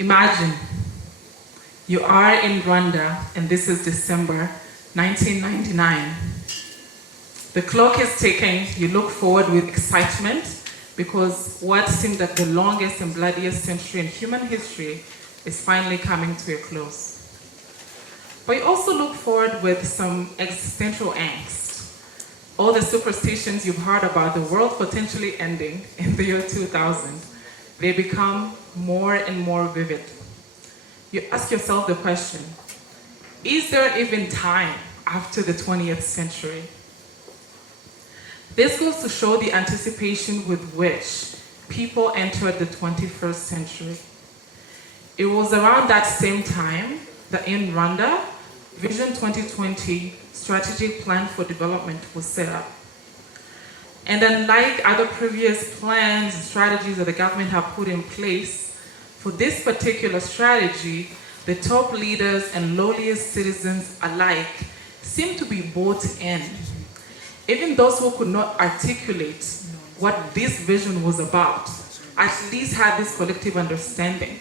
Imagine you are in Rwanda and this is December 1999. The clock is ticking, you look forward with excitement because what seemed like the longest and bloodiest century in human history is finally coming to a close. But you also look forward with some existential angst. All the superstitions you've heard about the world potentially ending in the year 2000, they become more and more vivid. You ask yourself the question, is there even time after the 20th century? This goes to show the anticipation with which people entered the 21st century. It was around that same time that in Rwanda, Vision 2020 strategic plan for development was set up. And unlike other previous plans and strategies that the government have put in place, for this particular strategy, the top leaders and lowliest citizens alike seem to be bought in. Even those who could not articulate what this vision was about, at least had this collective understanding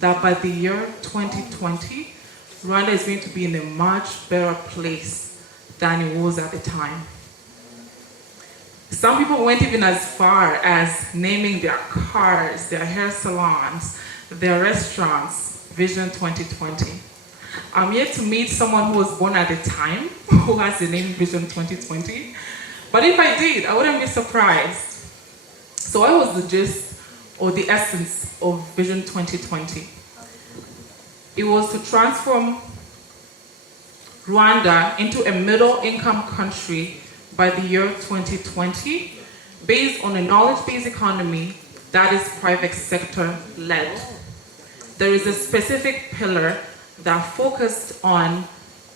that by the year 2020, Rwanda is going to be in a much better place than it was at the time. Some people went even as far as naming their cars, their hair salons, their restaurants, Vision 2020. I'm yet to meet someone who was born at the time who has the name Vision 2020. But if I did, I wouldn't be surprised. So what was the gist or the essence of Vision 2020? It was to transform Rwanda into a middle-income country by the year 2020, based on a knowledge-based economy that is private sector-led. There is a specific pillar that focused on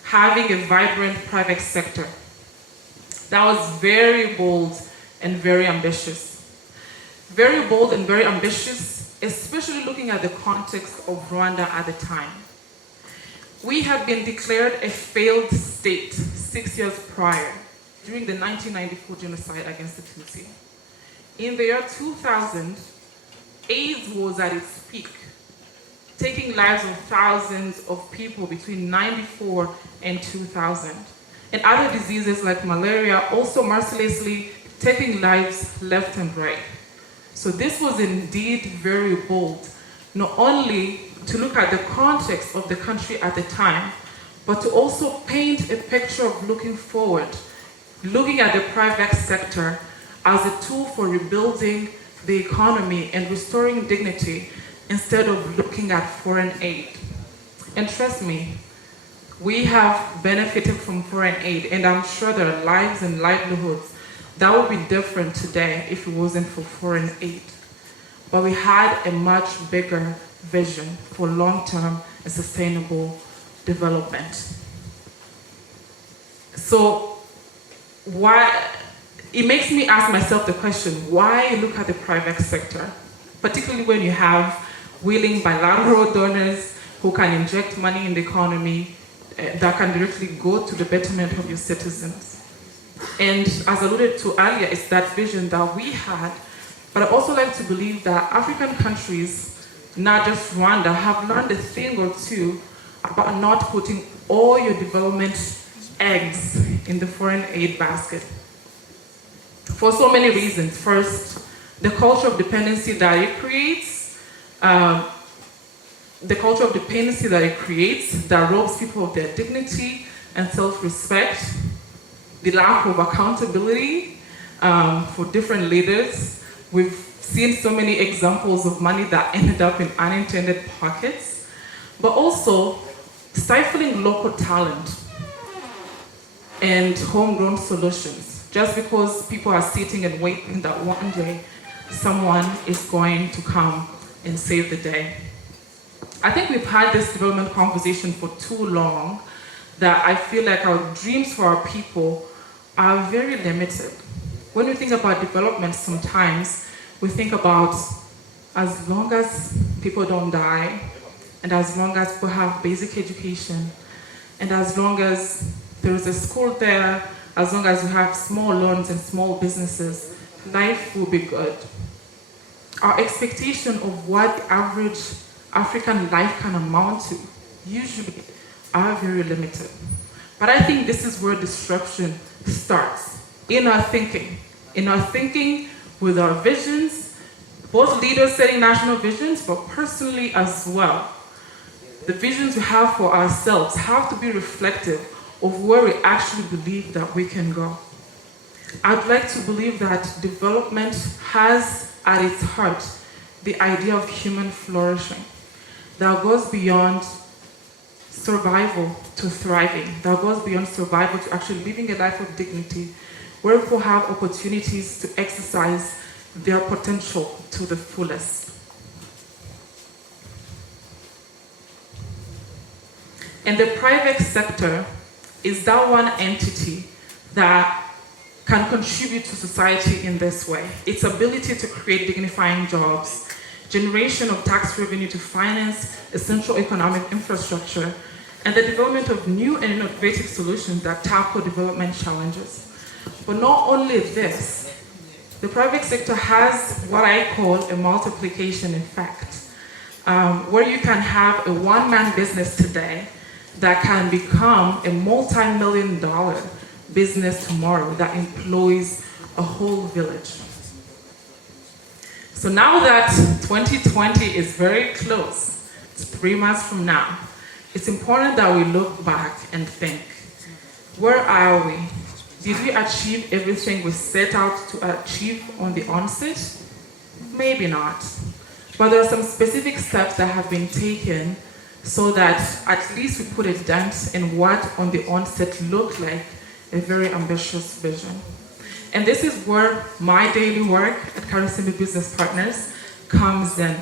having a vibrant private sector. That was very bold and very ambitious. Very bold and very ambitious, especially looking at the context of Rwanda at the time. We had been declared a failed state 6 years prior, during the 1994 genocide against the Tutsi. In the year 2000, AIDS was at its peak, taking lives of thousands of people between 94 and 2000. And other diseases like malaria also mercilessly taking lives left and right. So this was indeed very bold, not only to look at the context of the country at the time, but to also paint a picture of looking forward, looking at the private sector as a tool for rebuilding the economy and restoring dignity instead of looking at foreign aid. And trust me, we have benefited from foreign aid, and I'm sure there are lives and livelihoods that would be different today if it wasn't for foreign aid. But we had a much bigger vision for long-term and sustainable development. So it makes me ask myself the question, why look at the private sector? Particularly when you have willing bilateral donors who can inject money in the economy that can directly go to the betterment of your citizens. And as alluded to earlier, it's that vision that we had, but I also like to believe that African countries, not just Rwanda, have learned a thing or two about not putting all your development eggs in the foreign aid basket. For so many reasons. First, the culture of dependency that it creates, that robs people of their dignity and self-respect, the lack of accountability for different leaders. We've seen so many examples of money that ended up in unintended pockets, but also stifling local talent and homegrown solutions, just because people are sitting and waiting that one day someone is going to come and save the day. I think we've had this development conversation for too long that I feel like our dreams for our people are very limited. When we think about development, sometimes we think about as long as people don't die, and as long as people have basic education, and as long as there is a school there, as long as we have small loans and small businesses, life will be good. Our expectation of what the average African life can amount to usually are very limited. But I think this is where disruption starts, in our thinking. In our thinking with our visions, both leaders setting national visions, but personally as well. The visions we have for ourselves have to be reflective of where we actually believe that we can go. I'd like to believe that development has at its heart the idea of human flourishing that goes beyond survival to thriving, that goes beyond survival to actually living a life of dignity, where people have opportunities to exercise their potential to the fullest. And the private sector is that one entity that can contribute to society in this way. Its ability to create dignifying jobs, generation of tax revenue to finance essential economic infrastructure, and the development of new and innovative solutions that tackle development challenges. But not only this, the private sector has what I call a multiplication effect, where you can have a one-man business today that can become a multi-million-dollar business tomorrow that employs a whole village. So now that 2020 is very close, it's 3 months from now, it's important that we look back and think, where are we? Did we achieve everything we set out to achieve on the onset? Maybe not. But there are some specific steps that have been taken so that at least we put a dent in what on the onset looked like a very ambitious vision. And this is where my daily work at Karisimbi Business Partners comes in.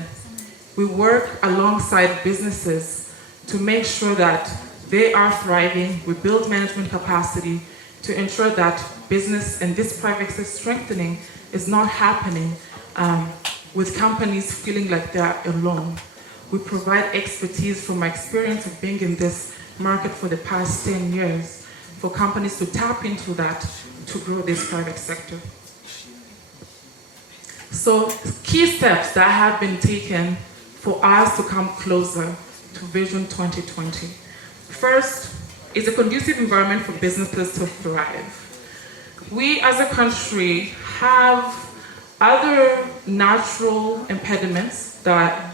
We work alongside businesses to make sure that they are thriving. We build management capacity to ensure that business and this private sector strengthening is not happening with companies feeling like they're alone. We provide expertise from my experience of being in this market for the past 10 years for companies to tap into that to grow this private sector. So key steps that have been taken for us to come closer to Vision 2020. First is a conducive environment for businesses to thrive. We as a country have other natural impediments that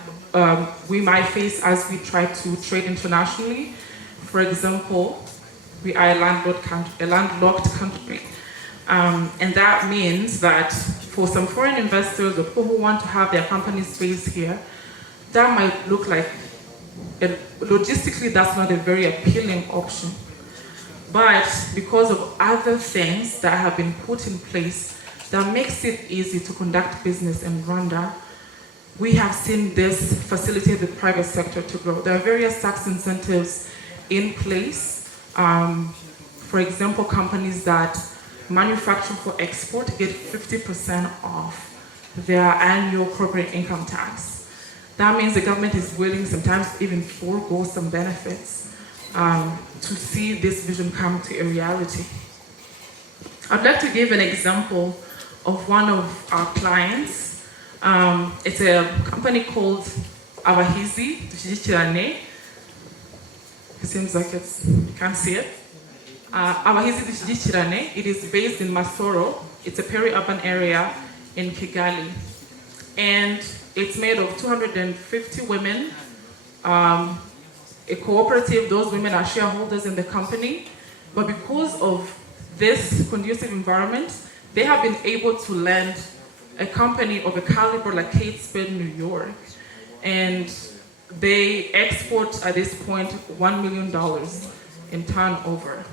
we might face as we try to trade internationally. For example, we are a landlocked country. And that means that for some foreign investors or people who want to have their companies based here, that might look like, logistically, that's not a very appealing option. But because of other things that have been put in place that makes it easy to conduct business in Rwanda, we have seen this facilitate the private sector to grow. There are various tax incentives in place. For example, companies that manufacture for export get 50% off their annual corporate income tax. That means the government is willing sometimes even forego some benefits to see this vision come to a reality. I'd like to give an example of one of our clients. It's a company called Anysie Ishimwe. It seems like you can't see it. Anysie Ishimwe, it is based in Masoro. It's a peri-urban area in Kigali. And it's made of 250 women, a cooperative. Those women are shareholders in the company. But because of this conducive environment, they have been able to lend a company of a caliber like Kate Spade, New York. And they export at this point $1 million in turnover.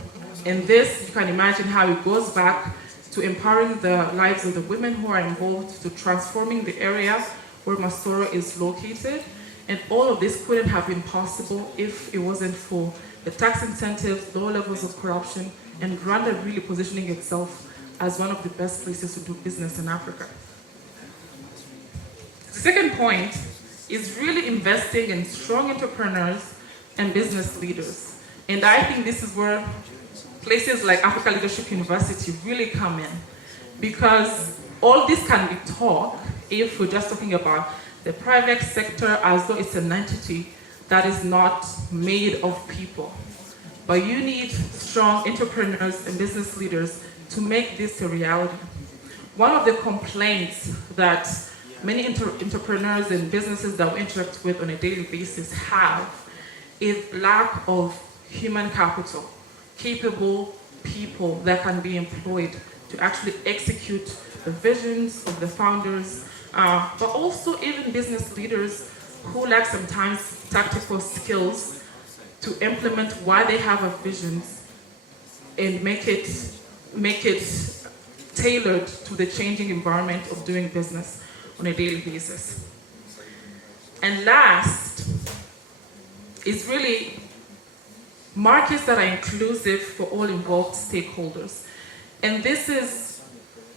And this, you can imagine how it goes back to empowering the lives of the women who are involved, to transforming the area where Masoro is located. And all of this couldn't have been possible if it wasn't for the tax incentives, low levels of corruption, and Rwanda really positioning itself as one of the best places to do business in Africa. The second point is really investing in strong entrepreneurs and business leaders. And I think this is where places like Africa Leadership University really come in, because all this can be taught if we're just talking about the private sector as though it's an entity that is not made of people. But you need strong entrepreneurs and business leaders to make this a reality. One of the complaints that many entrepreneurs and businesses that we interact with on a daily basis have is lack of human capital, capable people that can be employed to actually execute the visions of the founders, but also even business leaders who lack sometimes tactical skills to implement why they have a vision and make it tailored to the changing environment of doing business on a daily basis. And last is really markets that are inclusive for all involved stakeholders. And this is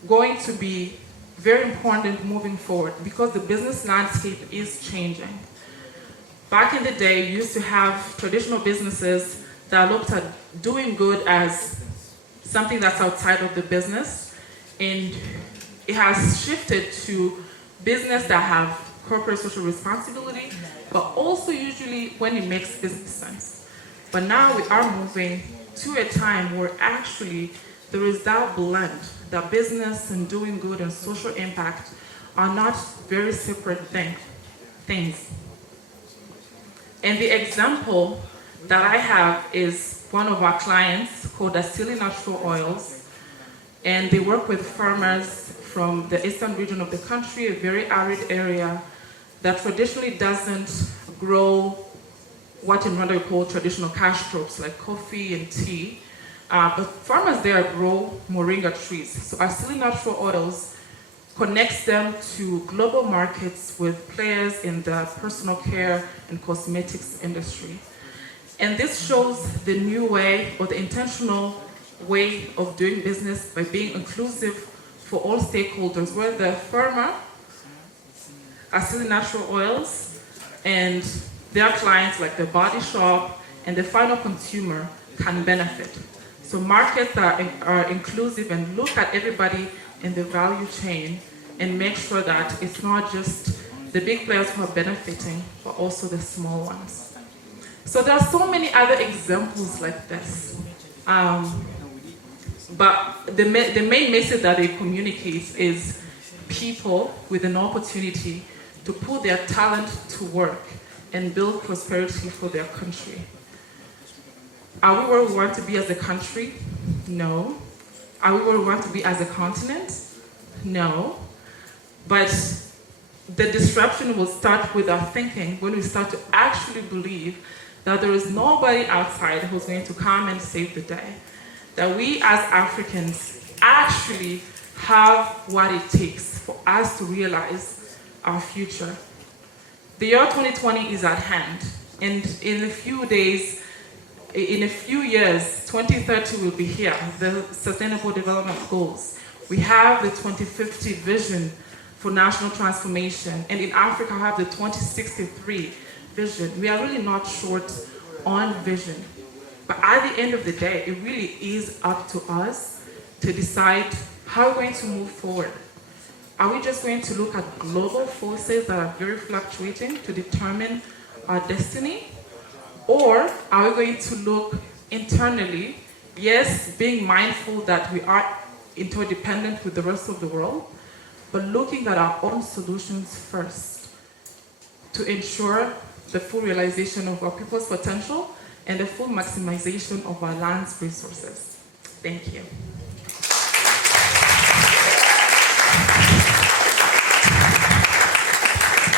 going to be very important moving forward because the business landscape is changing. Back in the day, you used to have traditional businesses that looked at doing good as something that's outside of the business, and it has shifted to business that have corporate social responsibility, but also usually when it makes business sense. But now we are moving to a time where actually there is that blend, that business and doing good and social impact are not very separate things. And the example that I have is one of our clients called Anysie Natural Oils, and they work with farmers from the eastern region of the country, a very arid area that traditionally doesn't grow what in Rwanda we call traditional cash crops like coffee and tea. But farmers there grow moringa trees. So Anysie Natural Oils connects them to global markets with players in the personal care and cosmetics industry. And this shows the new way or the intentional way of doing business by being inclusive for all stakeholders, where the farmer, Anysie Natural Oils, and their clients like the body shop and the final consumer can benefit. So markets are inclusive and look at everybody in the value chain and make sure that it's not just the big players who are benefiting, but also the small ones. So there are so many other examples like this. But the main message that they communicate is people with an opportunity to put their talent to work and build prosperity for their country. Are we where we want to be as a country? No. Are we where we want to be as a continent? No. But the disruption will start with our thinking when we start to actually believe that there is nobody outside who's going to come and save the day. That we as Africans actually have what it takes for us to realize our future. The year 2020 is at hand, and in a few days, in a few years, 2030 will be here, the Sustainable Development Goals. We have the 2050 vision for national transformation, and in Africa, we have the 2063 vision. We are really not short on vision. But at the end of the day, it really is up to us to decide how we're going to move forward. Are we just going to look at global forces that are very fluctuating to determine our destiny? Or are we going to look internally, yes, being mindful that we are interdependent with the rest of the world, but looking at our own solutions first to ensure the full realization of our people's potential and the full maximization of our land's resources. Thank you.